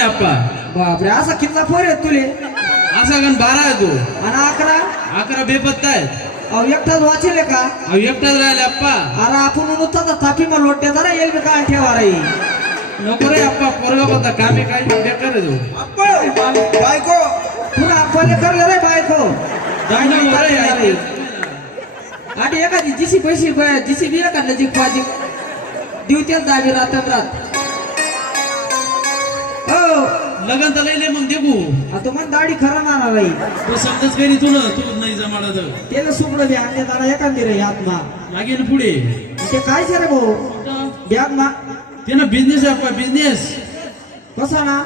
आहे आप्पा बापरे असा कितला पोर आहेत तुले? असा गण बारा आहे तो. आणि अकरा? अकरा बेपत्ता आहेत. अहो एकटाच वाचेल का? अहो एकटाच राहिले आप्पा. अरे आपण नुसता तापी मग लोट देता येईल बी काय ठेवा रे. नको रे आप्पा पोरगा बघता कामे काय बेकार आहे तो. बायको. तुला आपण करलं रे बायको. आणि एखादी जिसी पैसे जिसी बी एखादं जी पाहिजे देऊ त्याच दाबी रात्र रात. लगन तर मग देखू आता मग दाढी खरा ना राही तू समजच करी तू ना तू नाही जमाडा तर त्याला सुपडं बी आणले त्याला एखादी रे आत्मा लागेल पुढे. ते काय रे भाऊ? बॅग ना ते ना बिझनेस आहे बिझनेस कसा ना?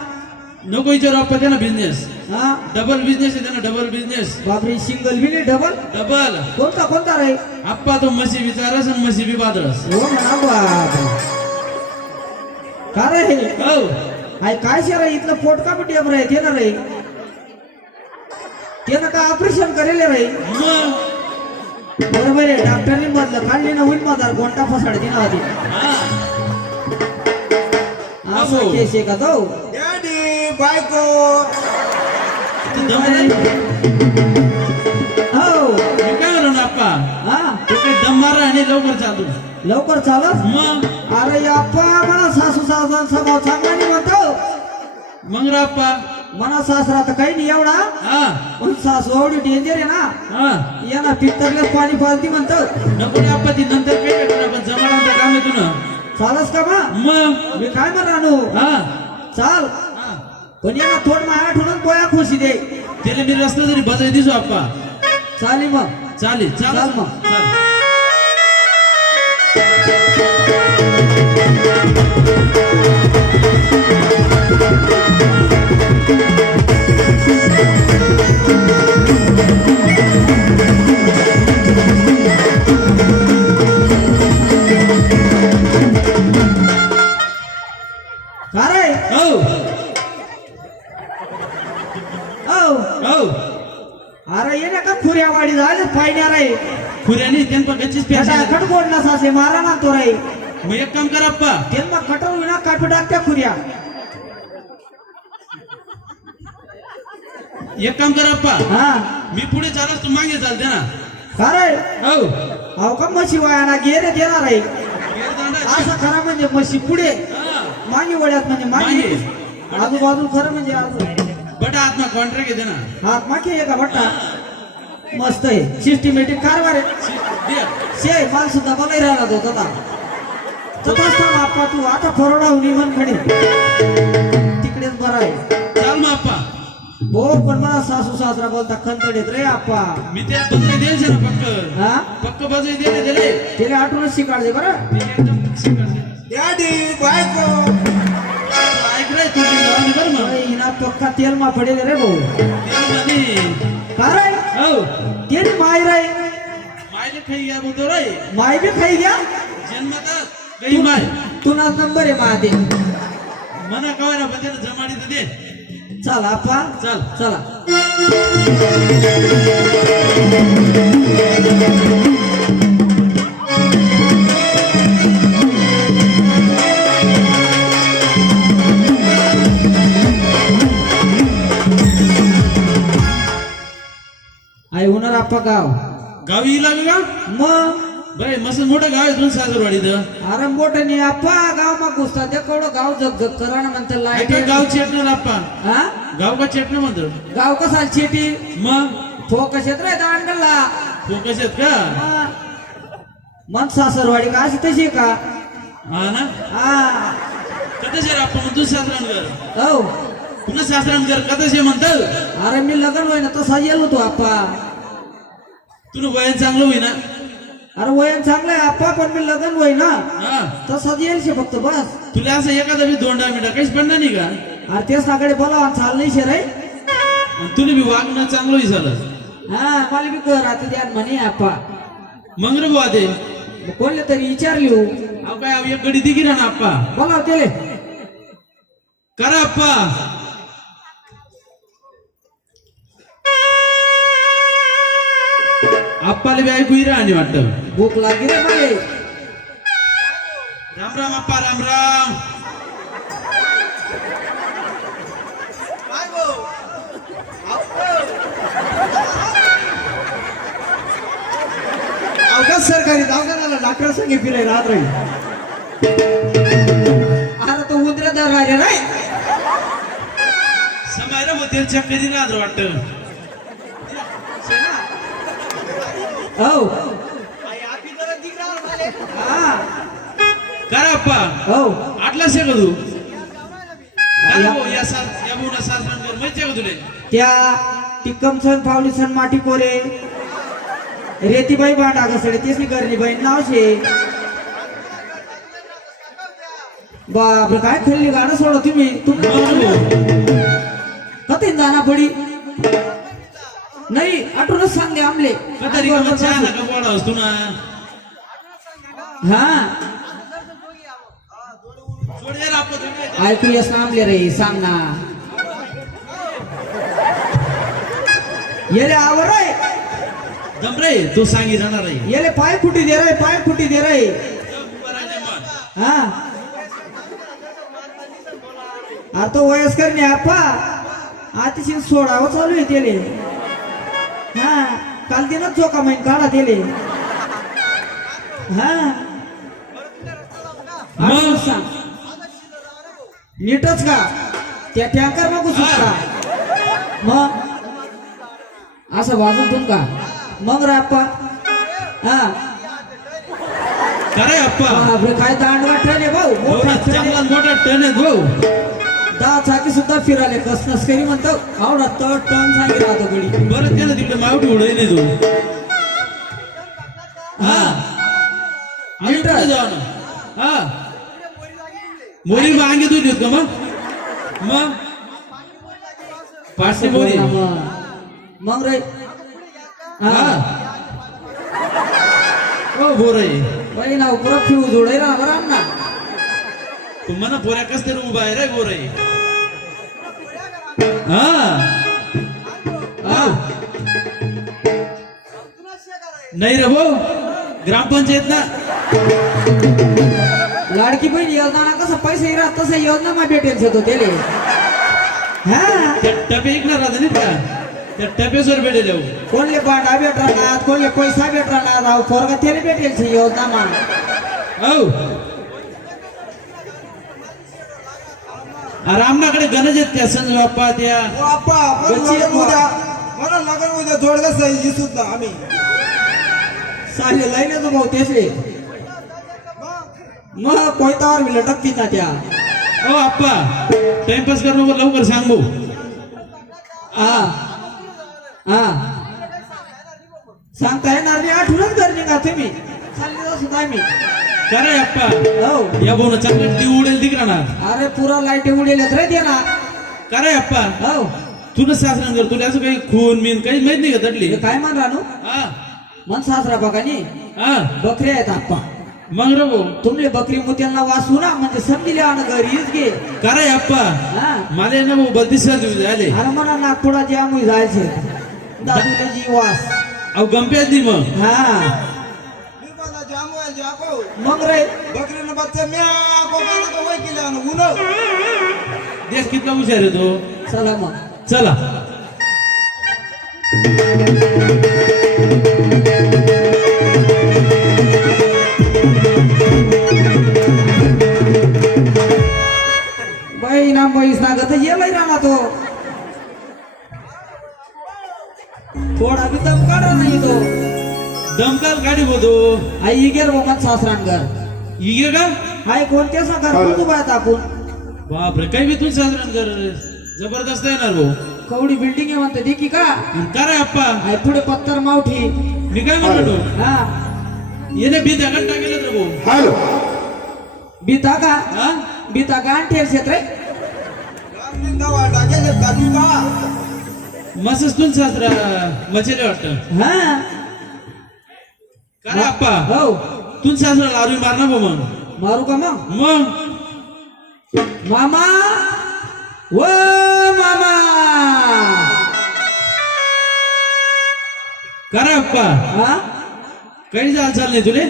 नको विचारू आप्पा ते ना बिझनेस हा? डबल बिझनेस आहे त्यांना डबल बिझनेस बापरे सिंगल बी नाही डबल डबल कोणता कोणता रे? आप्पा तो मसी विचारस आणि मसी बी बादरस हो म्हणा बाप का रे हो. हाय काय शे रे इथलं पोट का पटी रे ते ना रे. ते ना का ऑपरेशन करेल रे. बरोबर आहे डॉक्टरनी मधलं काढली ना होईल मधार गोंटा फसाडती ना होती हा असं हो. केस आहे का तो? डॅडी बायको. तू दम नाही. हो. मी काय आप्पा? हा? दम मारा आणि लवकर चालू. लवकर चालत मग? अरे अप्पा मला सासू सासरा स्वभाव चांगला नाही म्हणतो मग रे आप्पा मला सासरा तर काही नाही एवढा. हा. पण सासू एवढी डेंजर आहे ना. हा. याला पित्तरले पाणी पाजती म्हणतात. नको रे आप्पा ती नंतर काय करणार पण जमाडांचं काम आहे तुला चालस का मग? मग? मी काय म्हणा हा. चाल. हा. पण याला थोड माया ठेवून पोया खुशी दे. त्याला मी रस्ता जरी बजाय दिसू आप्पा. चाली मग. चालेल चाल चाल मग. चाल. अरे ये ना का खुऱ्यावाडी झालं पायण्या रे. खुऱ्यानी त्यांना गच्चीच प्यायची खटाखट बोलला सासे मारा ना तो रे. मग एक काम कर आप्पा. त्यांना कटर विना कापी टाकत्या खुऱ्या एक काम कर आप्पा हा. मी पुढे चालस तू मागे चालते ना. का रे हो. अहो का म्हशी वायाना गेरे देणार आहे? असं खरं म्हणजे म्हशी पुढे. हा. मागे वड्यात म्हणजे मागे. आजूबाजू खरं म्हणजे आजू. बटा आत्मा कॉन्ट्रॅक्ट येते ना. हात मागे आहे का बट्टा मस्त आहे. सिस्टमॅटिक कारभार आहे. दे. शे माल सुद्धा बघाय राहिला तो तथा तथाच थांब आप्पा तू आता फरोडा निघून खडे तिकडेच बरं आहे. चाल मग आप्पा हो पण मला सासू सासरा बोलता खंतडीत रे आप्पा. मी त्या बजाय द्यायचे ना पक्क. हा? पक्क बजाय दे ना त्याले. तिला आठवणच शिकाळते बरं. मी एकदम. डॅडी बायको. तू ऐक रे तू बी लावून कर मग. अरे, हिना पक्का तेल मा पडेल रे भाऊ. ते म्हणे, का रे? हो. तेल माय रे. मायले खाई घ्या बोलतो रे. माय बी खाई घ्या. जन्मतात गई माय. तू ना नंबर आहे मा ते मना कवा ना पण त्याला जमाडी तर दे. चला आप्पा चल. चला. आई होणार आप्पा गाव. गावी लागलं मग? बाई मस्त मोठं गाव आहे सासरवाडी तर अरे मोठं नाही आप्पा गाव मा घुसता ते कवडं गाव जग जग करा ना म्हणते लाइट ऐका गाव चेटणार आप्पा. हा? गाव का चेटणं म्हणतो? गाव कसा चेटी? मग? फोकस येत रे दांडगल्ला फोकस आहेत का? मन सासरवाडी का? अशी तशी आहे का? हा ना? हा. कथं शे आप्पा? म्हणतो सासरांकर हो. पुन्हा सासरांकर कथं शे म्हणतात अरे मी लग्न होय ना तसा येल होतो आप्पा. तुला वयन चांगलं होई ना अरे वयन चांगलं आहे आप्पा पण मी लग्न होय ना. हा. तसा येईल शे फक्त बस. तुला असं एखादा बी दोंडा मिठा काहीच पडणार नाही का? अरे ते सगळे बोलावा चाल नाही शे रे. आणि तुला बी वागणं चांगलं झालं. हा मला बी कर आता द्या म्हणे आप्पा. मग रे बुवा ते. मग कोणले तरी विचारली हो. काय अहो एक गडी दिगी ना आप्पा. बोलाव त्याले करा आप्पा. आप्पाला बी ऐकू इरा आणि वाटतं? भूक लागली रे मला राम राम आप्पा राम राम. अवघात सरकारी दवाखान्याला डॉक्टर संगे फिराय राहत राहील. आता तो उंदरा दर राहिले नाही. समायला मध्ये चक्क दिला वाटत. कर माहिती आहे का तुले? त्या टिक्कमसन फाउंडेशन माटी कोरे रेतीबाई भांडा घसडे तेच करली बहीण नाव शे बापरे काय खेळली गाणं सोडा तुम्ही. तुम्ही कधी जाना पडी नाही आठवणच सांगले आमले. बोला असतो ना हा जोड यार आपलं तुम्ही ऐकू येस ना आमले रे सांग ना. येले आवर आहे दम रे तू सांगी जाणार आहे. येले पाय फुटी दे रे पाय फुटी दे रे. हा. अरे तो वयस्कर नाही आपा अतिशय सोडावं चालू आहे त्याले. हा काल दिनच चोका माहीन काढा त्याले. हा. मग? सांग. नीटच का? त्या टँकर नको सुटका मग? असं वाजून तुम का? मग रे आप्पा. हा. करे अप्पा काय दांड वाटले भाऊ? मोठा मोठा टन आहे भाऊ. दहा चाकी सुद्धा फिराले कस नसकरी म्हणतो आवडा तर टन सांगितलं राहतो गडी बरं त्याला तिकडे मावटी उडवली तू. हा. आम्ही जाऊ ना. हा. मोरी मागे तुझी का मग? मग? पाचशे मोरी. मग रे. हा. हा. हो. बोराई बाई ना पुरा फिऊ जोडे ना बरं ना. तू म्हणा पोऱ्या कस तरी उभा आहे रे बोराई हा. नाही रे भाऊ ग्रामपंचायत ना. लाडकी बहीण योजना ना कसं पैसे राहत तसं योजना मा भेटेल शेतो त्याले. हा? त्या टपे ऐकणार राहते नाही का? त्या टपेसवर भेटेल कोणले भांडा भेटणार कोणले पैसा भेटणार राव पोरगा त्याला भेटेल योजना मा. हो अरे आमनाकडे गणज आहेत त्या संज बाप्पा त्या. बाप्पा गच्ची लग्न उद्या मला लग्न उद्या जोडगं सही सुद्धा आम्ही. चालेल लय ना तू भाऊ त्याचे मग? कोयतावर मी लटकती ना त्या. हो आप्पा टाइमपास कर नको लवकर सांगू. हा हा सांगता येणार नाही आठवणच करणे का तुम्ही? चालले सुद्धा मी करे आप्पा हो। या भाऊ चांगलं ती उडेल तिकडा ना अरे पुरा लाइट उडेल रे दे ना. करे आप्पा हो. तुला सासरा कर तुला असं काही खून मीन काही माहीत नाही का तडली काय म्हण रानू? हा. मन सासरा बघानी हा. बकरी आहेत आप्पा मग रे भाऊ. तुमले बकरी मुत्यांना वाचू ना म्हणजे समजिले आण घरीच घे. करे आप्पा हा. मला ना भाऊ बत्तीस आले. अरे म्हणा नागपुडा जामुई जायचे. दादूला जी वास. अहो गंप्यात मग. हा. मला ना उनो. देश कितला हुशार आहे तो? चला मग. चला. बाई ना म्हैस ना गत येलाय राहणार तो थोडा बी दम काढा नाही तो. दमकाल गाडी बोलतो आई गेर बोकात सासरांगर इगे का? हाय कोणत्या साकार तू बाय टाकून बापरे काही बी तू साधारण कर. जबरदस्त येणार भाऊ. कवडी बिल्डिंग आहे म्हणते देखी का? काय अप्पा हाय पुढे पत्तर मावठी. मी काय म्हणतो हा. येणे बी दगड टाकेल रे भाऊ. हॅलो. बीता का? हा? बीता का? ठेल क्षेत्र गावा टाकेले काढू का मस्तच तू सासरा मजेले वाटत. हा. काय अप्पा हो. तू सासरा लारू मारना भाऊ मग. मारू का मग? मग? मामा! व मामा! करा हा? काही जाल चाल नाही तुले?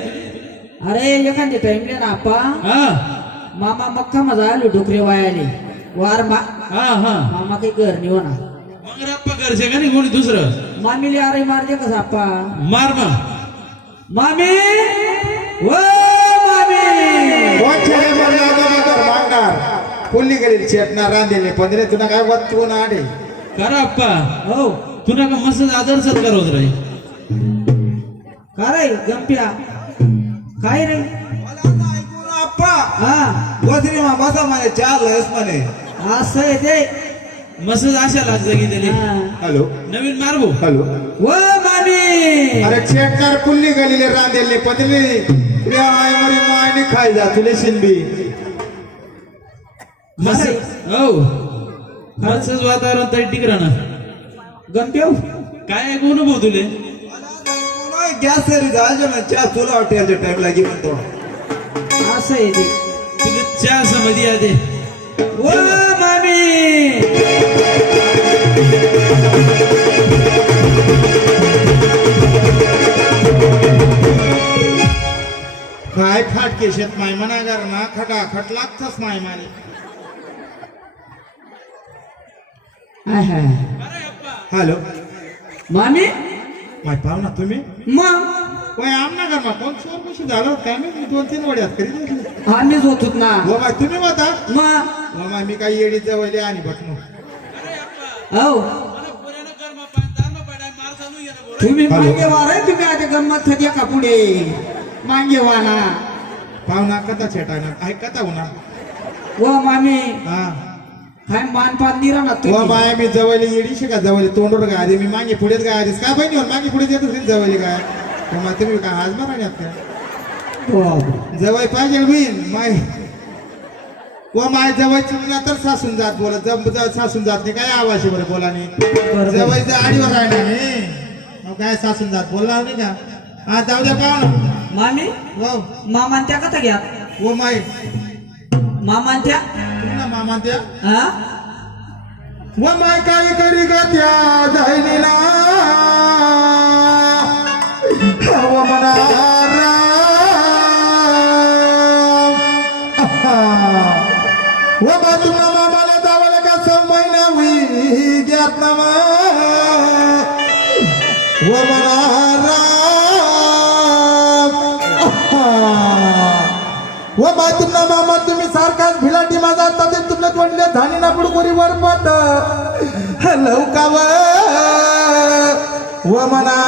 अरे एखादी टाइमले ना आपा हा. मामा मक्का मजा आलो डुकरे वायाले. वार मा हा हा. मामा काही घर नाही होणार. मग रप्पा घरचे का नाही कोणी दुसरं? मामीले अरे मारते का सापा मार मग. मामी! ओ मामी! मांडणार पुल्ली चेटणार रांधेले. पंधरे तुला काय वत्तून आडे? करा अप्पा हो. तुला का मस्त आदर सत्कार होत राही का रे गंप्या काय रे? आप्पा. हा. वजनी मा बसा म्हणे चार लस म्हणे. असं आहे ते. मस्त आशा लागत की त्याला. हा. हॅलो. नवीन मारबो. हॅलो. ओ मामी अरे चेटणार पुल्ली गेलेले रांधेले पंधरे तुला आय मरी मायने खाय जा तुले शिंबी मस्त हो. मस्तच वातावरण तर टिक राहणार गंप्या काय ऐकून भाऊ तुले? गॅस तरी जायचे ना. चहा तुला हॉटेलच्या टाइम लागी म्हणतो असं आहे ते. तुले चहा समधी आते ओ मामी. काय फाट केशत माय घर ना खटा खट लागतच माय माने. हॅलो. मामी माय पाहुणा तुम्ही? मग? आमना घर मा कोण चोर कशी झालं काय मी दोन तीन वड्यात करीत होते. आम्हीच होतो ना. हो माय तुम्ही होता? मग? हो मी काही येडी जवळ आणि बटनो हो. तुम्ही हॅलो. मागे वार तुम्ही आता गंमत थदिया का पुढे? मागे वाना पाहुणा कथा छेटाना आहे कथा होणार. व मामी. हा. हाय मान पान निरा ना हो तुम्ही माय मी जवळ येडीशी का जवळ तोंडोड काय आधी? मी मागे पुढेच काय आधीच? का बहिणी मागे पुढे येत होती जवळ काय? हो माय तुम्ही काय हाच मारा बाप. जवळ पाहिजे बीन माय. व माय जवळ चुकला तर सासून जात बोला. जब जवळ सासून जात नाही काय आवाज आहे बरं बोला नाही. जवळ आडीवर राहणार नाही. मग काय सासून जात बोलणार नाही का? हा जाऊ द्या पाहुणा मामी? हो. मामान त्या कथा घ्या? हो माय. मामान त्या पुन्हा मामा त्या हा? व माय काय करी ग त्या दहिनीला? व मना व बा तुम्हा मामाला दावाला का सौ महिना होई ज्ञात नामा व मना व बा मामा तुम्ही सारखाच भिलाटी माझा ते तुमने तोडले धानी ना पुडकोरी वर पट लवकाव व मना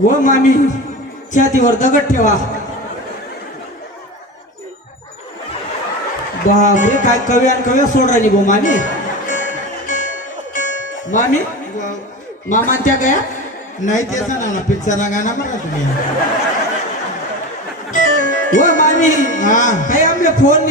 व मामी छातीवर दगड ठेवा. बापरे काय कव्या आणि कव्या सोड राहिली भाऊ मामी. मामी मामान त्या गया? नाही ते सांगा ना पिक्चरला गाणं बघा तुम्ही. व मामी हा. काही आपले फोन